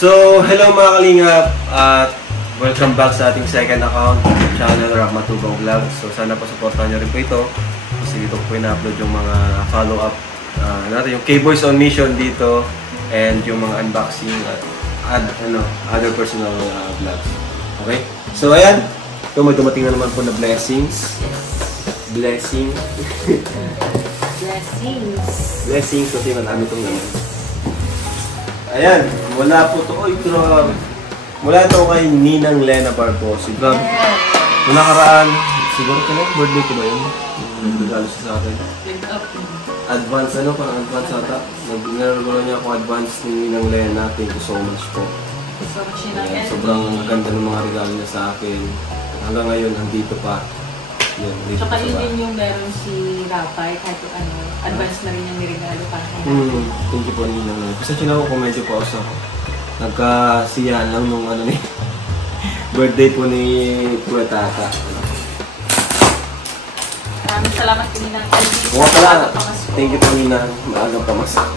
So, hello mga kalingap at welcome back sa ating second account channel, Rock Matubang Vlog. So, sana po supportahan nyo rin po ito kasi dito po ina-upload yung mga follow-up natin, yung K-Boys on Mission dito and yung mga unboxing at other personal vlogs. Okay? So, ayan. Ito, may dumating na naman po na blessings. Blessings kasi marami itong naman. Ayan, wala po ito. Oy, grabe. Mula ito kay Ninang Lena Barbosa. Grabe. Nung nakaraan, siguro ka na, birthday ko ba yun? Nagregalo siya sa akin. Advance, parang advance ata. Nagregalo niya ako advance ni Ninang Lena. Thank you so much po. Ayan, sobrang ganda ng mga regalo niya sa akin. Hanggang ngayon, nandito pa. Tsaka yun din yung meron si Rapay, kahit advance na rin yung niregalo pa. Thank you po Ninang. Kasi ako kung medyo po ako nagkasiyahan lang nung birthday po ni Kuya Tata. Maraming salamat po Ninang. Thank you po Ninang. Maagang pamasak.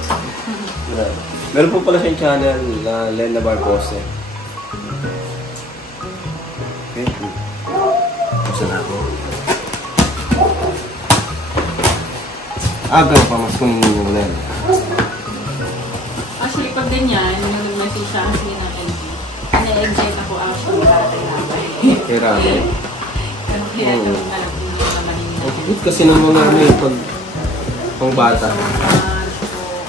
Meron po pala siyang channel na Lena Barbosa. Okay. Gusto na ako. Agaw pa mas kung yung Lena. Actually, pag ganyan, yung nag-message sa akin ng LG, na-excite ako actually para kay Rapay. Kay Rapay? Kaya ito yung alam ko yung naman yung cute kasi ng mga pag pang bata.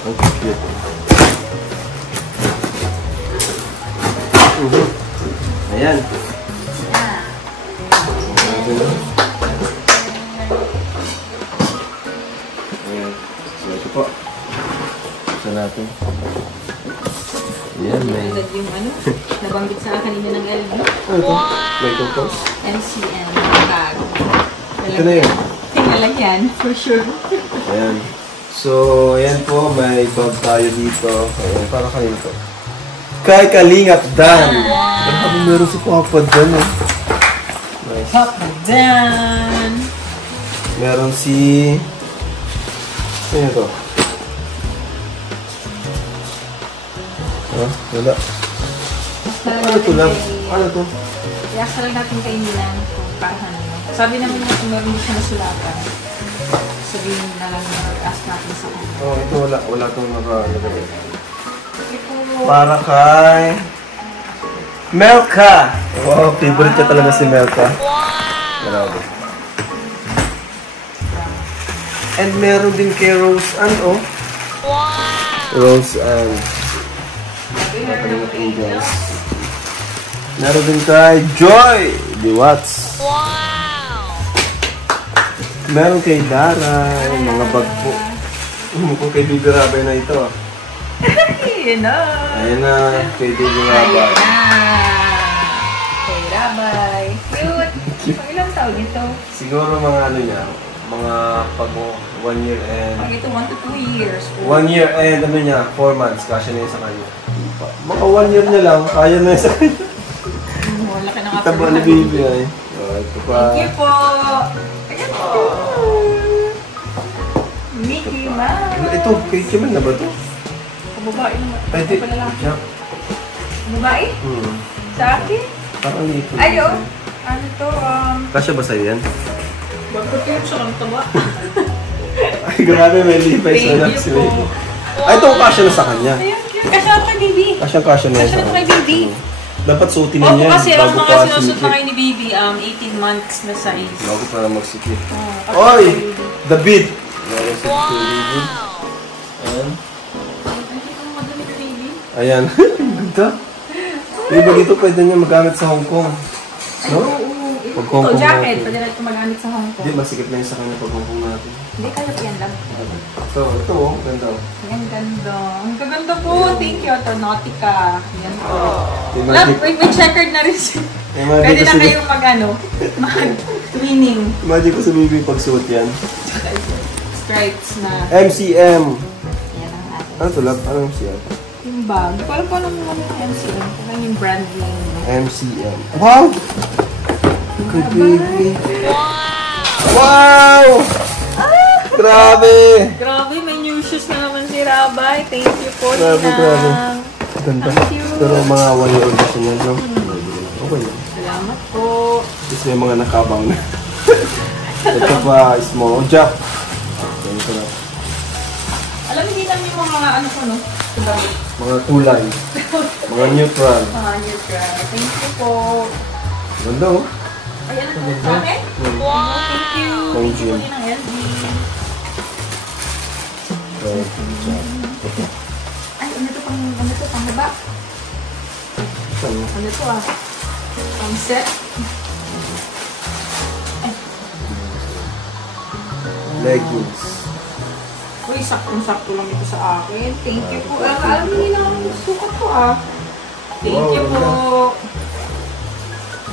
Ang cute. Ayan. Ayan. So ito po. Ito natin. Ayan, may... yung nabanggit sa akin kanina ng LG. Ano ito? May compost? MCM tag. Ito na yun. Tingnan yan, for sure. Ayan. So, ayan po, may bag tayo dito. Ayan, para kanina ito. Kay Kalingap Dan. Meron si Papa Dan, Nice. Papa Dan. Meron si... Ano ito? Wala. Ano ito lang? Ano ito? I-ask lang natin kay Nilang kung paano. Sabi naman niya kung meron siya nasulatan. Sabihin na lang na ask natin sa kanya. Ito wala. Wala itong nakalagay. Para kay... Melka! Wow, favorite ka talaga si Melka. Grabe. And meron din kay Rose Ann, Rose Ann. Angels. Meron din kay Joy Diwats. Meron kay Dara. Mga bag po. Kung kay Bibi Rabay na ito. Ayun na. Ayun na. Kay Bibi Rabay. Kay Rabay. Cute. Pag ilang taon ito? Siguro mga niya. Mga pag 1 year and... Pag ito 1 to 2 years. 1 year and 4 months. Kasya na yun sa kanya. Mga 1 year na lang. Kaya na yun sa kanya. Laki na nga Kita ba ni Bibi ay? Ito pa. Thank you po. Ayan po. Mickey Mouse. Ito, kay Kiman na ba ito? Babae naman. Pwede. Yeah. Babae? Sa akin? Parang dito. Ayo. Ano to? Kasya ba sa'yo yan? Bakit kayo siya kang taba? Ay, grabe, may lipay sa anak si Baby. Ay, ito kasya na sa kanya. Ayan, cute. Kasya ako kay Baby. Kasya na yan. Kasya na kay Baby. Dapat suotin niya yan. Kasi ang mga sinusot na kayo ni Baby, 18 months na size. Bago para magsikip. Oy! The beat! Wow! Ayan. Ayan. Ganda. Diba dito pwede niya magamit sa Hong Kong. No? Pag Hong Kong jacket, natin. pwede natin magamit sa Hong Kong. Hindi, masikip na yun sa kanya pag Hong Kong natin. Hindi, kaya po yan lang. Ito, ganda. Yan, ganda. Ang gaganda po. Thank you. Ito, Nautica. Yan po. May checkered na rin siya. Pwede na kayong mag-twinning. Imagine ko sa Bibi pag-suot yan. Stripes na. MCM. Yan ang atin. Ano ito lang? Ano MCM? Yung bag. Di ko alam po anong MCM. Kung ano yung brand name. MCM. Wow! Good baby. Wow! Grabe! Grabe, may new shoes na naman si Rabay. Thank you po, Grabe. Ninang. Ganda. Thank you. Pero mga 1 year old kasi yan, no? Okay na. Salamat po. Tapos may mga nakabang na. Ito pa, small. Oh, Jack. Ito na. Alam, hindi namin yung mga ano ko, no? Diba? Mga kulay. Mga neutral. Neutral. Thank you po. Ganda, oh. Ay, ano po sa akin? Wow! Thank you. Thank you. Thank you po din ng LG. Ay, ano to pang haba? Ano to pang set? Leggings. Uy, saktong-sakto lang ito sa akin. Thank you po. Alam mo nila ang sukat ko Thank you po.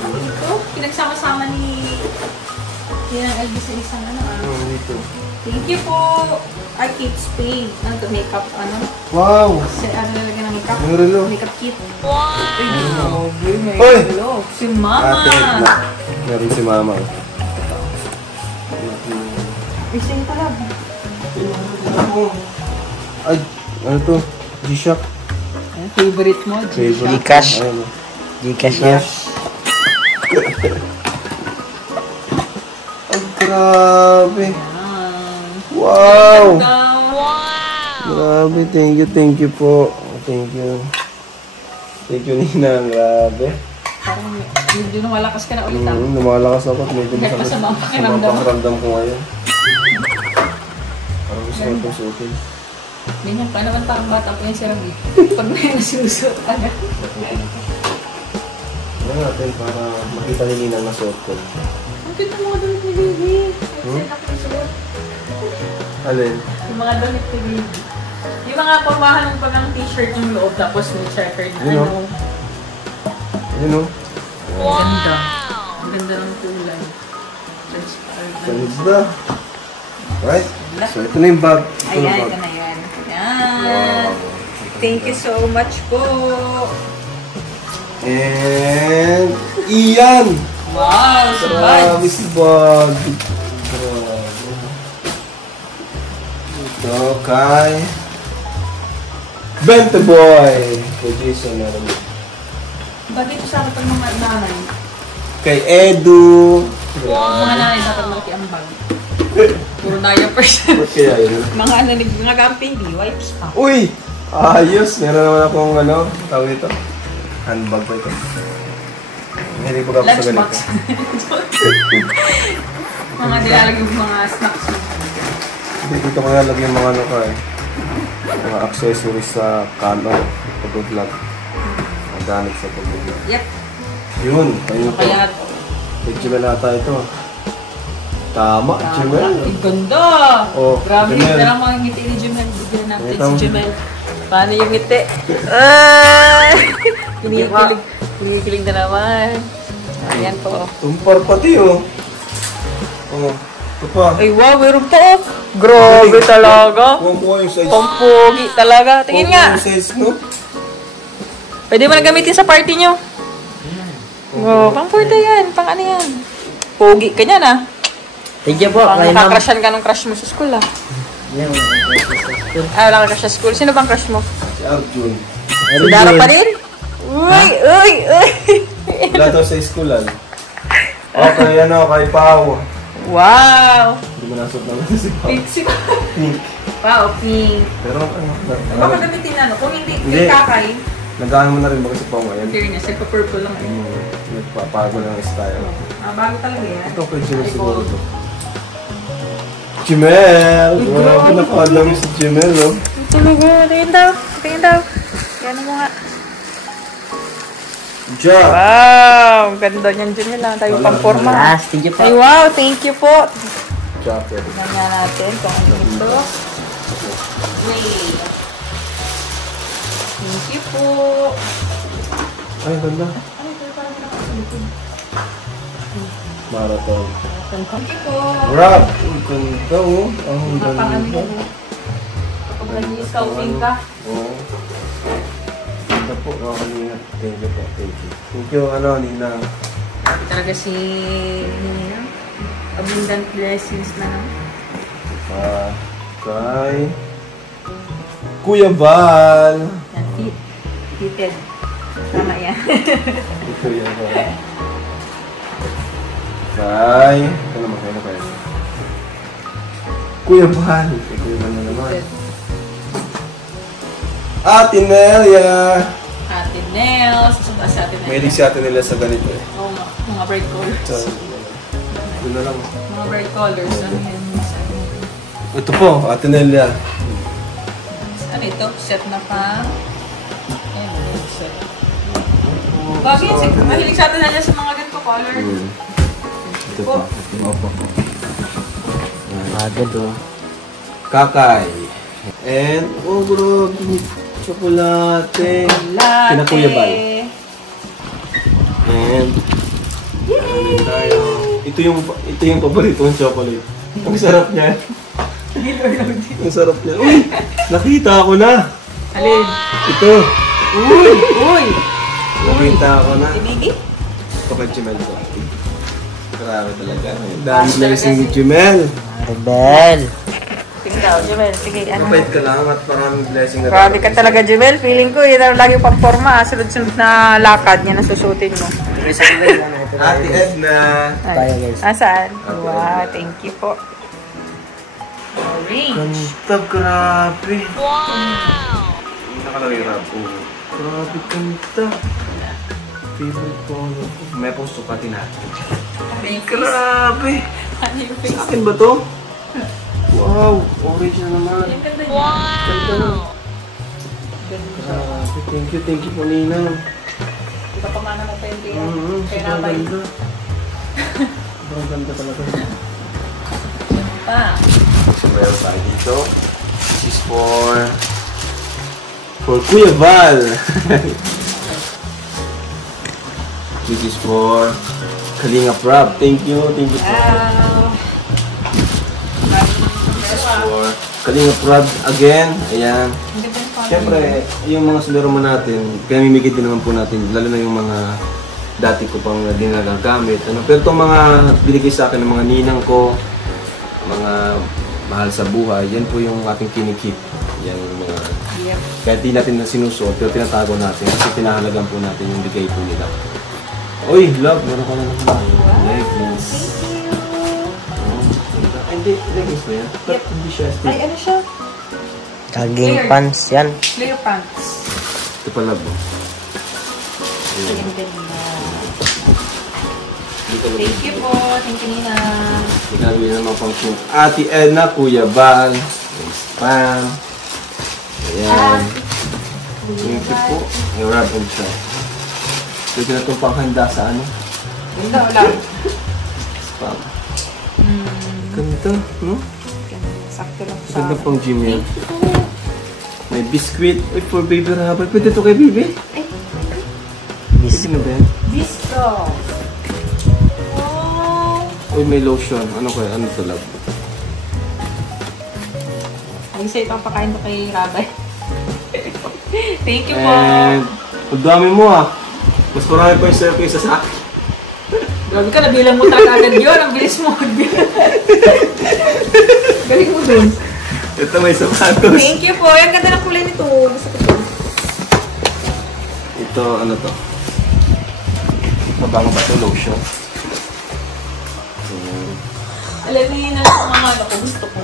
Ano ito? Pinagsama-sama ni ang LB sa isang Dito. Thank you po. Ay, Kate Spade. Ano to? Makeup, Wow! Ano nalagyan ng makeup? May relo. Makeup kit. Wow! May Hoy! relo. Si Mama! Meron si Mama. Isang talaga. Ay, ano to? G-Shock. Favorite mo? Favorite. Gcash. Ano? Gcash yan. Ay, grabe. Wow! Grabe, thank you po. Thank you. Thank you, Ninang. Grabe. Parang medyo lumalakas ka na ulit Lumalakas ako at medyo Kahit masakit. masama ang pakiramdam. Pakiramdam ko ngayon. Parang gusto ko itong suotin. Ganyan pa naman parang bata po yung siram Pag may nasusuot ka na. Ano natin para makita ni Ninang na suot ko. Ang cute ng mga damit ni Baby. Saan ako yung suot? Alin? Yung mga damit ni Baby. Yung mga pamahan ng bagang t-shirt yung loob tapos may checkered na Yun, ano. Yun o. Ganda. Ang ganda ng kulay. Transparent. Ganda. Right? So, ito na yung bag. Ito Ayan, na ito bag. na yan. Ayan. Thank you so much po. And iyan! Wow, si Grabe Buds. si Bud. Grabe. Ito kay Bente Boy. Kay Jason meron. Bakit ito sa akin mga nanay? Kay Edu. Mga nanay dapat malaki ang bag. Puro diapers. Ba't kaya yun? Mga ano, mga camping, di wipes pa. Uy! Ayos! Meron naman akong tawag ito. Handbag ko ito. Hindi ko kapag sa Lunchbox. ganito. Mga nilalagay yung mga snacks mo. Hindi dito ko nalagyan yung mga mga accessories sa Canon pag-vlog. Nagamit sa pag-vlog. Yep. Yun, ayun po. Kaya, Kay Jimel ata ito. Tama, Jimel. ang ganda! Oh, Grabe, Jimel. pero mga ngiti ni Jimel. Bigyan natin Ito. si Jimel. Paano yung ngiti? Ay! Kinikilig na naman. Ayan po. Tumpar pati oh. Oh, ito pa. Ay, wow, meron pa oh. Grabe talaga. Kuha yung size. Pampugi talaga. Tingin nga. Kuha yung size, no? Pwede mo na gamitin sa party nyo. Wow, pang pwede yan. Pang ano yan. Pogi ka niyan ah. Thank you po. Pang Kay ma'am. makakrushan ka ng crush mo sa school ah. Yan. Wala ka crush sa school. Sino bang crush mo? Si Arjun. Si Dara pa rin? Uy, uy, uy. Wala daw sa schoolan. Okay, kay Pao. Wow. Hindi mo nasot naman si Pao. Pink si Pink. Wow, pink. Pero Baka gamitin na no? Kung hindi, Hindi. kay Kakay. nag-ano mo na rin ba si Pao ngayon? Fairness, nagpa-purple lang eh. Nagpapago ng style. Bago talaga yan. Ito kay Jimel siguro to. Jimel! Grabe, napakadami si Jimel, no? Talaga, tingin daw. Tingin daw. Yan mo nga. Ja! Wow, ang ganda niyan dyan nila. Tayo pang forma. Last. Thank you po. Ay, wow, thank you po. Jacket. Tignan nga natin kung ano ito. Wait. Thank you po. Ay, ganda. Ano ito? Parang pinakasalikod. Marathon. Thank you po. Wrap! Ang ganda, oh. Ang Mga pang ano ganda. yun. Kapag nag-scouting ka. Oo. Ganda po, mga kanina. Thank you po, thank you. Thank you, Nina. Talaga si abundant blessings na. Kay Kuya Val. Yan, fit. Heated. Tama yan. Ito yan. Kay... Ito naman, kaya na kayo. Kuya Bal. Kuya Bal na naman. Ate Nelia. Ate Nels. Susunod si Ate Nels. Mahilig si Ate Nelia sa ganito eh. Oo nga. Mga bright colors. So, yun na lang. Mga bright colors. Ano yan? Ito po, Ate Nelia. Ano ito? Set na pa. Ayan, set. Bagay yan. Mahilig sa Ate Nels sa mga ganito color. Ito pa. Opo. Agad oh. Kakay. And, oh bro, chocolate. Kina Kuya Bal. And, yay! Tayo. Ito yung paborito ng chocolate. Ang sarap niya. Ang sarap niya. Uy! Nakita ko na! Alin? Ito! Uy! Uy! Nakita ko na. Ibigi? Kapag Jimel ko. Grabe talaga. Dami blessing ni Jimel. Rebel. Sige daw, Jumel. Sige, ano? Mabait ka lang at maraming blessing na Grabe ka talaga, Jumel. Feeling ko, yun ang lagi pang forma. Sunod-sunod na lakad niya na susutin mo. Ate Edna. Kaya guys. Saan? Wow, thank you po. Orange. Kanta, grabe. Wow! Nakalagay rap. Grabe kanta. Favorite color ko. May pong sukatin natin. Grabe. Ano yung face? Sa akin ba to? Wow! Orange na naman. Yung ganda niya. Ganda na. Ganda. Grabe. Thank you po, Ninang. Di ba pamana mo pa yung kaya? Kaya Sobrang nabay. ganda. Sobrang ganda talaga. Yan pa. So, meron tayo dito. This is for Kuya Val. This is for Kalinga Prab. Thank you po. Wow. This is for Kalinga Prab again. Ayan. Ang ganda ng color. Siyempre, yung mga suliruman natin, pinamimigay din naman po natin, lalo na yung mga dati ko pang di nagagamit. Ano? Pero itong mga binigay sa akin ng mga ninang ko, mga mahal sa buhay, yan po yung ating kinikip. Yan yung mga, Yep. kahit di natin na sinusuot, pero tinatago natin kasi pinahalagan po natin yung bigay po nila. Uy, love, meron ka na naman. Leggings. Hindi, leggings ba yan? Ba't hindi siya Ay, stick? ano siya? Jogging pants yan. Clear pants. Ito pa love mo. Ang ganda niya. Dito ba? Thank you po. Thank you, Nina. Ginagawa naman pang shoot. Ate Edna, Kuya Bal, may spam. Ayan. Thank you po. May wrap and shop. Pwede na itong panghanda sa ano? Ganda, wala. Spam. Ganda, no? Sakto lang sa Ganda pang gym yan. May biscuit. Uy, for baby rabal. Pwede ito kay baby? Pwede na ba yan? Bistro. Oh. Uy, may lotion. Ano kaya? Ano ito, love? Ay, isa itong pakain to kay Rabay. Thank you po. And, ang dami mo ah. Mas marami pa yung serve kaysa sa akin. Grabe ka, nabilang mo talaga agad yun. Ang bilis mo. Galing mo dun. Ito may sapatos. Thank you po. Ang ganda ng kulay nito. Gusto ko to. Ito, ano to? Mabango ba ito? Lotion. Alam niyo yun ang mga ano ko. Gusto ko.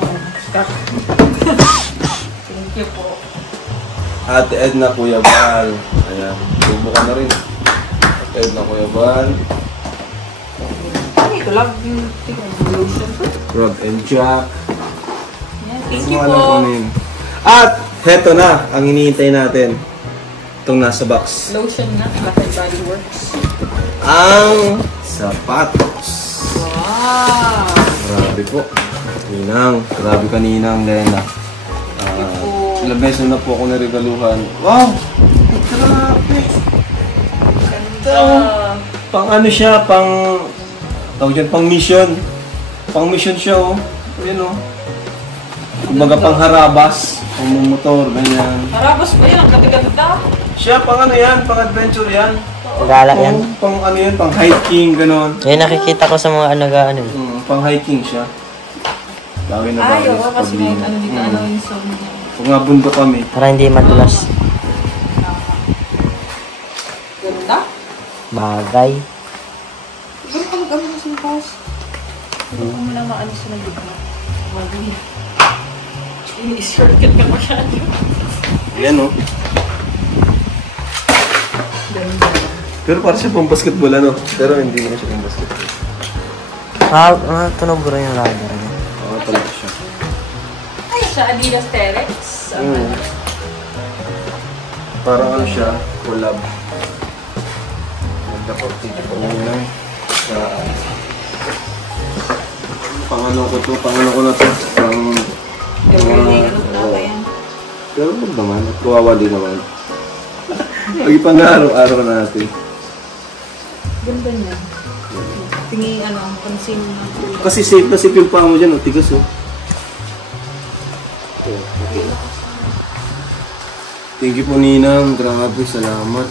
Thank you po. Ate Edna, Kuya Bal. Ayan. Tubo ka na rin. Ate Edna, Kuya Bal. Ano ito lang? Lotion to. Rob and Jack. Yan. Thank Gusto you mo alam kung po. ano yun. At, heto na. Ang hinihintay natin. Itong nasa box. Lotion na. Bath and Body Works. Ang sapatos. Wow. Grabe po. Ninang. Grabe ka, Ninang, Lena. Ilang beses na po ako narigaluhan. Wow! Grabe! Ganda. Pang ano siya, pang... Tawag dyan, pang mission. Pang mission siya, oh. Ayan, oh. Kumbaga pang harabas. Pang motor, ganyan. Harabas ba yan? Ang ganda-ganda. Siya, pang ano yan, pang adventure yan. Gala yan. Pang ano yan, pang hiking, gano'n. Yan nakikita ko sa mga ano. Pang hiking siya. Bagay na Ay, bagay oo. sa Kasi may paglingon. ano dito, ano yung song niya. Kung nga bundok kami. Para hindi madulas. Ganda? Bagay. Siguro ka mag-ano na sa labas. Siguro ka muna maano sa nagigla. Bagay. Ini-shortcut ka masyado. Yan oh. Ganda. Pero parang siya pang basketball ano. Pero hindi na siya pang basketball. Tunog rin yung radar niya. Oo, talaga siya. Ay, sa Adidas Terex. Parang ano siya, collab. Nagdaportige ko muna. Pangano ko na to. Everyday, ano na ba yan? Pero huwag naman, kawawa din naman. Pag araw-araw natin. Ganda niya. Tingin, pansin na kulay. Kasi safe na safe yung paa mo dyan, tigas oh. Thank you po Ninang, grabe, salamat.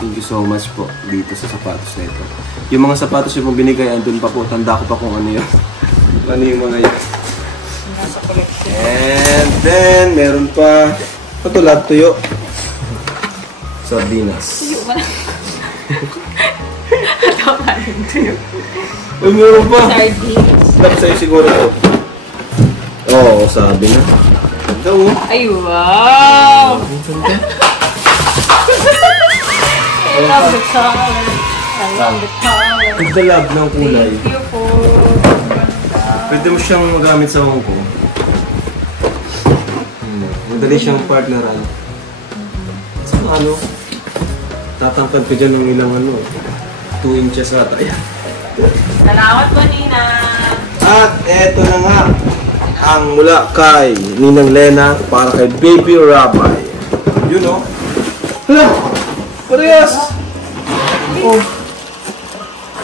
Thank you so much po dito sa sapatos na ito. Yung mga sapatos yung binigay, andun pa po, tanda ko pa kung ano yun. Ano yung mga yun. Nasa collection. And then, meron pa, patulad tuyo. Sardinas. Tuyo ba na? Tama yung tuyo. Uy, meron pa. Sardines. Dapat sa'yo siguro ito. Oo, sabi na. Ganda mo. Ay, wow! I love the color. I love the color. Ang dalab ng kulay. Thank you po. Pwede mo siyang magamit sa Hong Kong. Madali siyang partneran. Sa ano? Tatangkad ko dyan ng ilang 2 inches ata. Ayan. Salamat po, Nina. At eto na nga ang mula kay Ninang Lena para kay Baby Rabay. You know? Hala! Parehas! Oh.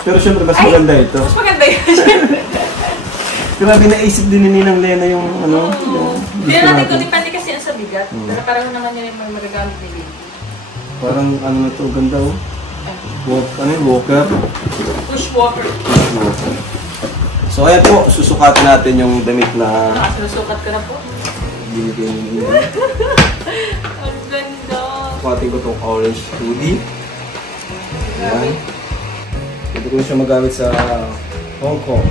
Pero syempre mas maganda ito. Mas maganda yun. Grabe naisip din ni Ninang Lena yung Hindi natin kung depende kasi yan sa bigat. Pero parang naman yan yung magagamit ni Baby. Parang ano na to, ganda oh. Walker. Push walker. So ayan po, susukatin natin yung damit na Nasusukat ka na po. binigay ni Nina. Ang ganda. Sukatin ko tong orange hoodie. Ayan. Pwede ko siya magamit sa Hong Kong.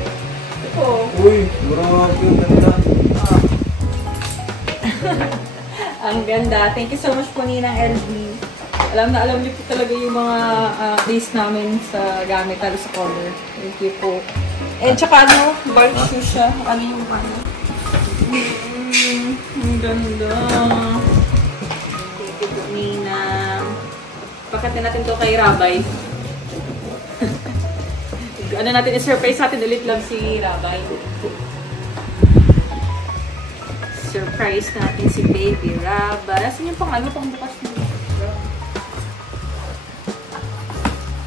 Ito. Uy, grabe, ang ganda. Ang ganda. Thank you so much po, Ninang LB. Alam na alam niyo po talaga yung mga taste namin sa gamit, lalo sa color. Thank you po. And tsaka bald shoe siya. Ano yung ang ganda. Thank you po, Ninang. Pakatin natin to kay Rabay. Ano natin, i-surprise natin ulit lang si Rabay. Surprise natin si Baby Rabay. Asan yung pang bukas mo?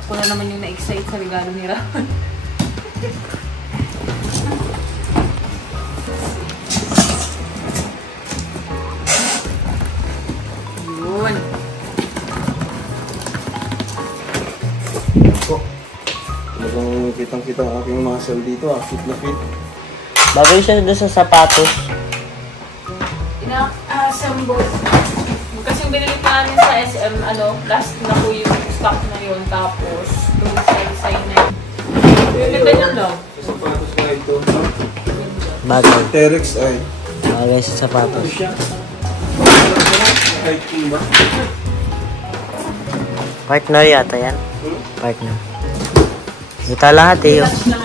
Ako na naman yung na-excite sa regalo ni Rabay. Yun. Talagang kitang-kita ang aking muscle dito fit na fit. Bagay siya doon sa sapatos. Ina-assemble. Kasi yung binili pa namin sa SM, last na po yung stock na yun. Tapos, doon sa design na yun. Yung ganda niyan daw. Sa sapatos nga ito. Bagay. Terex ay. Bagay sa sapatos. Ano siya? Hiking ba? Partner yata yan. Partner. Ito lahat eh. Clutch